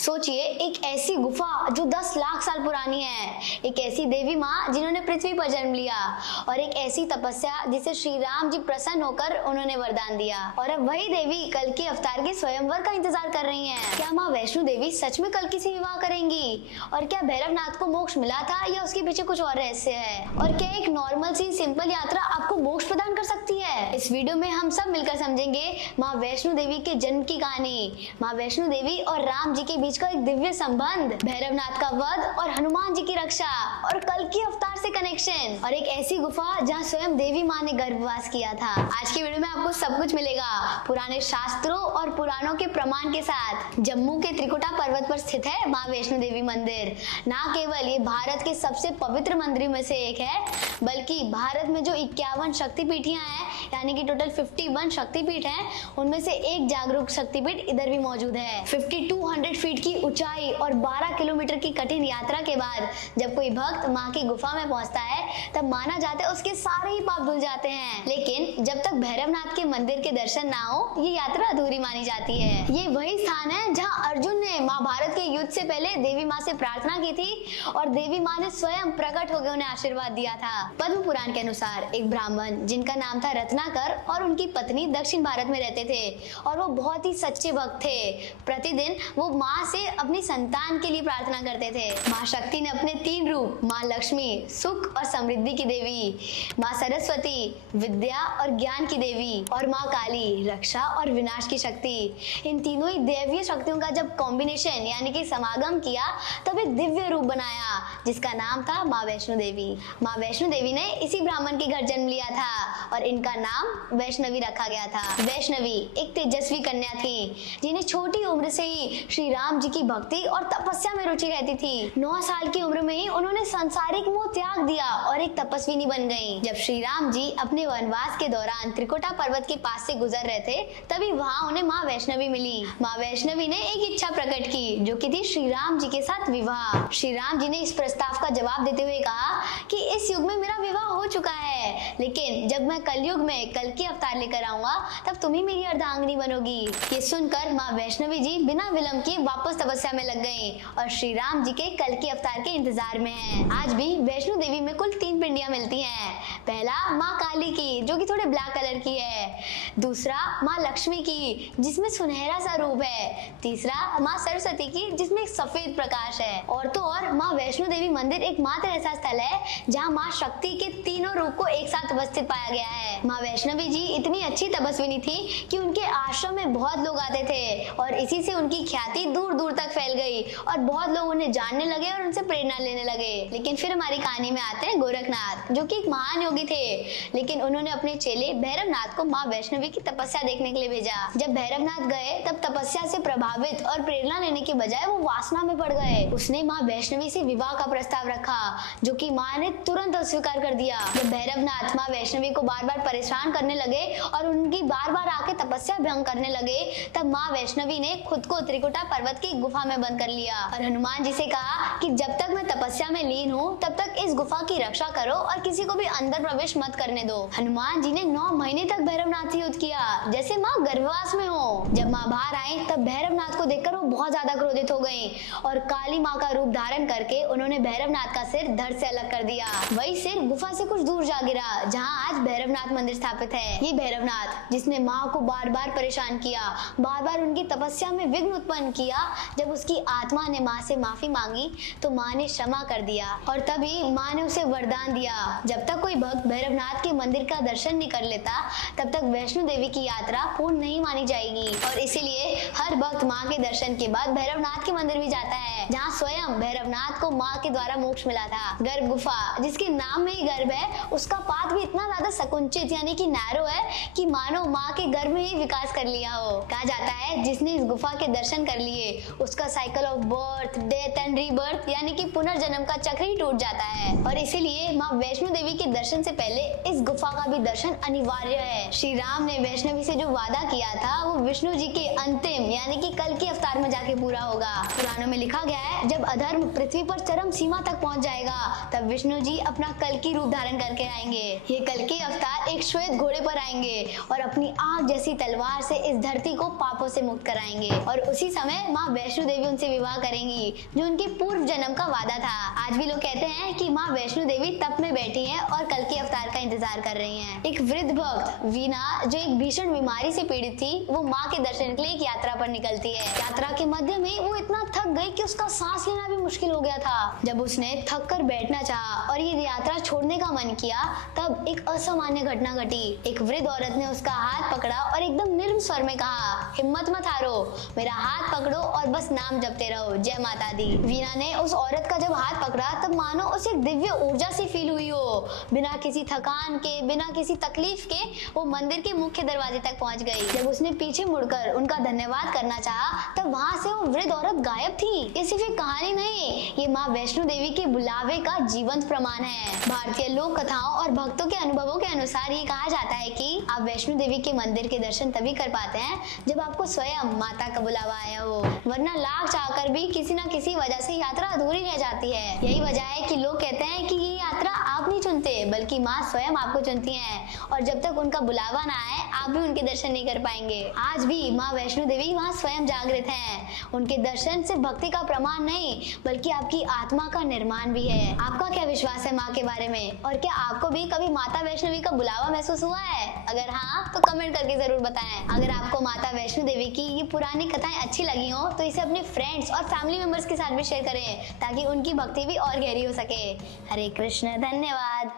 सोचिए, एक ऐसी गुफा जो 10 लाख साल पुरानी है, एक ऐसी देवी माँ जिन्होंने पृथ्वी पर जन्म लिया, और एक ऐसी तपस्या जिसे श्री राम जी प्रसन्न होकर उन्होंने वरदान दिया। और अब वही देवी कल्कि अवतार के स्वयंवर का इंतजार कर रही हैं। क्या माँ वैष्णो देवी सच में कल्कि से विवाह करेंगी? और क्या भैरवनाथ को मोक्ष मिला था या उसके पीछे कुछ और रहस्य है? और क्या एक नॉर्मल सी सिंपल यात्रा आपको मोक्ष प्रदान कर सकती है? इस वीडियो में हम सब मिलकर समझेंगे माँ वैष्णो देवी के जन्म की कहानी, माँ वैष्णो देवी और राम जी के बीच का एक दिव्य संबंध, भैरवनाथ का वध और हनुमान जी की रक्षा, और कल्कि अवतार से कनेक्शन, और एक ऐसी गुफा जहाँ स्वयं देवी माँ ने गर्भवास किया था। आज की वीडियो में आपको सब कुछ मिलेगा, पुराने शास्त्रों और पुराणों के प्रमाण के साथ। जम्मू के त्रिकुटा पर्वत पर स्थित है माँ वैष्णो देवी मंदिर। ना केवल ये भारत के सबसे पवित्र मंदिरों में से एक है, बल्कि भारत में जो 51 शक्तिपीठियां हैं, यानी कि टोटल 51 शक्तिपीठ हैं, उनमें से एक जागरूक शक्तिपीठ इधर भी मौजूद है। 5200 फीट की ऊंचाई और 12 किलोमीटर की कठिन यात्रा के बाद जब कोई भक्त माँ की गुफा में पहुंचता है, तब माना जाता है उसके सारे ही पाप धुल जाते हैं। लेकिन जब तक भैरवनाथ के मंदिर के दर्शन ना हो, ये यात्रा अधूरी मानी जाती है। ये वही स्थान है जहाँ अर्जुन ने महाभारत के युद्ध से पहले देवी माँ से प्रार्थना की थी, और देवी माँ ने स्वयं प्रकट होकर उन्हें आशीर्वाद दिया था। पद्म पुराण के अनुसार एक ब्राह्मण जिनका नाम था रत्नाकर और उनकी पत्नी दक्षिण भारत में रहते थे, और वो बहुत ही सच्चे भक्त थे। प्रतिदिन वो माँ से अपनी संतान के लिए प्रार्थना करते थे। माँ शक्ति ने अपने 3 रूप, माँ लक्ष्मी सुख और समृद्धि की देवी, माँ सरस्वती विद्या और ज्ञान की देवी, और माँ काली रक्षा और विनाश की शक्ति, इन तीनों ही दैवीय शक्तियों का जब कॉम्बिनेशन यानी कि समागम किया, तब एक दिव्य रूप बनाया जिसका नाम था माँ वैष्णो देवी। माँ वैष्णो देवी ने इसी ब्राह्मण के घर जन्म लिया था, और इनका नाम वैष्णवी रखा गया था। वैष्णवी एक तेजस्वी कन्या थी जिन्हें छोटी उम्र से ही श्री राम जी की भक्ति और तपस्या में रुचि रहती थी। 9 साल की उम्र में ही उन्होंने सांसारिक मोह त्याग दिया और एक तपस्विनी बन गईं। जब श्री राम जी अपने वनवास के दौरान त्रिकुटा पर्वत के पास से गुजर रहे थे, तभी वहाँ उन्हें माँ वैष्णवी मिली। माँ वैष्णवी ने एक इच्छा प्रकट की, जो कि थी श्री राम जी के साथ विवाह। श्री राम जी ने इस प्रस्ताव का जवाब देते हुए कहा कि इस युग में मेरा विवाह हो चुका है, लेकिन जब मैं कलयुग में कल्कि अवतार लेकर आऊंगा, तब तुम ही मेरी अर्धांगिनी बनोगी। ये सुनकर माँ वैष्णवी जी बिना विलंब किए वापस तपस्या में लग गईं, और श्री राम जी के कल्कि अवतार के इंतजार में हैं। आज भी वैष्णो देवी में कुल 3 पिंडियां मिलती हैं। पहला माँ काली की, जो कि थोड़े ब्लैक कलर की है। दूसरा माँ लक्ष्मी की, जिसमें सुनहरा सा रूप है। तीसरा माँ सरस्वती की, जिसमें एक सफेद प्रकाश है। और तो और माँ वैष्णो देवी मंदिर एकमात्र ऐसा स्थल है जहाँ माँ शक्ति के तीनों रूप को एक साथ उपस्थित पाया गया है। माँ वैष्णवी जी इतनी अच्छी तपस्विनी थी कि उनके आश्रम में बहुत लोग आते थे, और इसी से उनकी ख्याति दूर दूर तक फैल गई, और बहुत लोग उन्हें जानने लगे और उनसे प्रेरणा लेने लगे। लेकिन फिर हमारी कहानी में आते हैं गोरखनाथ, जो कि एक महान योगी थे, लेकिन उन्होंने अपने चेले भैरवनाथ को माँ वैष्णवी की तपस्या देखने के लिए भेजा। जब भैरवनाथ गए, तब तपस्या से प्रभावित और प्रेरणा लेने के बजाय वो वासना में पड़ गए। उसने माँ वैष्णवी से विवाह का प्रस्ताव रखा, जो कि माँ ने तुरंत अस्वीकार कर दिया। जब भैरवनाथ माँ वैष्णवी को बार बार परेशान करने लगे और उनकी बार बार आके तपस्या भंग करने लगे, तब माँ वैष्णवी ने खुद को त्रिकुटा पर्वत की गुफा में बंद कर लिया, और हनुमान जी से कहा कि जब तक मैं तपस्या में लीन हूँ, तब तक इस गुफा की रक्षा करो और किसी को भी अंदर प्रवेश मत करने दो। हनुमान जी ने 9 महीने तक भैरवनाथ से युद्ध किया, जैसे माँ गर्भवास में हो। जब माँ बाहर आई, तब भैरवनाथ को देखकर वो बहुत ज्यादा क्रोधित हो गयी, और काली माँ का रूप धारण करके उन्होंने भैरवनाथ का सिर धड़ से अलग कर दिया। वही सिर गुफा से कुछ दूर जा गिरा, जहाँ आज भैरवनाथ मंदिर स्थापित है। ये भैरवनाथ जिसने माँ को बार बार परेशान किया, बार बार उनकी तपस्या में विघ्न उत्पन्न किया, जब उसकी आत्मा ने माँ से माफी मांगी, तो माँ ने क्षमा कर दिया, और तभी माँ ने उसे वरदान दिया, जब तक कोई भक्त भैरवनाथ के मंदिर का दर्शन नहीं कर लेता, तब तक वैष्णो देवी की यात्रा पूर्ण नहीं मानी जाएगी। और इसीलिए हर भक्त माँ के दर्शन के बाद भैरवनाथ के मंदिर भी जाता है, जहाँ स्वयं भैरवनाथ को माँ के द्वारा मोक्ष मिला था। गर्भ गुफा, जिसके नाम में ही गर्भ है, उसका पाथ भी इतना ज्यादा संकुचित यानी कि नैरो है कि मानो माँ के गर्भ में ही विकास कर लिया हो। कहा जाता है जिसने इस गुफा के दर्शन कर लिए, उसका cycle of birth, death and rebirth यानी कि पुनर्जन्म का चक्र ही टूट जाता है। और इसीलिए माँ वैष्णो देवी के दर्शन से पहले इस गुफा का भी दर्शन अनिवार्य है। श्री राम ने वैष्णवी से जो वादा किया था, वो विष्णु जी के अंतिम यानी कि कल्कि अवतार में जाके पूरा होगा। पुराणों में लिखा गया है, जब अधर्म पृथ्वी पर चरम सीमा तक पहुंच जाएगा, तब विष्णु जी अपना कल्कि रूप धारण करके आएंगे। ये कल्कि अवतार एक श्वेत घोड़े पर आएंगे और अपनी आग जैसी तलवार से इस धरती को पापों से मुक्त कराएंगे। और उसी समय माँ वैष्णो देवी उनसे विवाह करेंगी, जो उनके पूर्व जन्म का वादा था। आज भी लोग कहते हैं कि माँ वैष्णो देवी तप में बैठी हैं और कल के अवतार का इंतजार कर रही हैं। एक वृद्ध भक्त वीना, जो एक भीषण बीमारी से पीड़ित थी, वो माँ के दर्शन के लिए एक यात्रा पर निकलती है। यात्रा के मध्य में वो इतना थक गई कि उसका सांस लेना भी मुश्किल हो गया था। जब उसने थक कर बैठना चाहा और ये यात्रा छोड़ने का मन किया, तब एक असामान्य घटना घटी। एक वृद्ध औरत ने उसका हाथ पकड़ा और एकदम निर्म स्वर में कहा, हिम्मत मत हारो, मेरा हाथ पकड़ो और बस नाम जपते रहो, जय माता दी। वीना ने उस औरत का जब हाथ पकड़ा तब मानो उसे एक दिव्य ऊर्जा सी फील हुई हो। बिना किसी थकान के, बिना किसी तकलीफ के वो मंदिर के मुख्य दरवाजे तक पहुंच गई। जब उसने पीछे मुड़कर उनका धन्यवाद करना चाहा, तब वहां से वो वृद्ध औरत गायब थी। ये सिर्फ एक कहानी नहीं, ये माँ वैष्णो देवी के बुलावे का जीवंत प्रमाण है। भारतीय लोक कथाओं और भक्तों के अनुभवों के अनुसार ये कहा जाता है कि आप वैष्णो देवी के मंदिर के दर्शन तभी कर पाते हैं जब आपको स्वयं माता का बुलावा आया हो, वरना लाख चाहकर भी किसी न किसी वजह से यात्रा अधूरी रह जाती है। यही वजह है कि लोग कहते हैं कि ये यात्रा आप नहीं चुनते, बल्कि माँ स्वयं आपको चुनती हैं, और जब तक उनका बुलावा ना आए आप भी उनके दर्शन नहीं कर पाएंगे। आज भी माँ वैष्णो देवी वहाँ स्वयं जागृत हैं। उनके दर्शन सिर्फ भक्ति का प्रमाण नहीं, बल्कि आपकी आत्मा का निर्माण भी है। आपका क्या विश्वास है माँ के बारे में, और क्या आपको भी कभी माता वैष्णवी का बुलावा महसूस हुआ है? अगर हाँ तो कमेंट करके जरूर बताएं। अगर आपको माता वैष्णो देवी की ये पुरानी कथाएं अच्छी लगी हो तो इसे अपने फ्रेंड्स और फैमिली मेंबर्स के साथ भी शेयर करें, ताकि उनकी भक्ति भी और गहरी हो सके। हरे कृष्ण, धन्यवाद।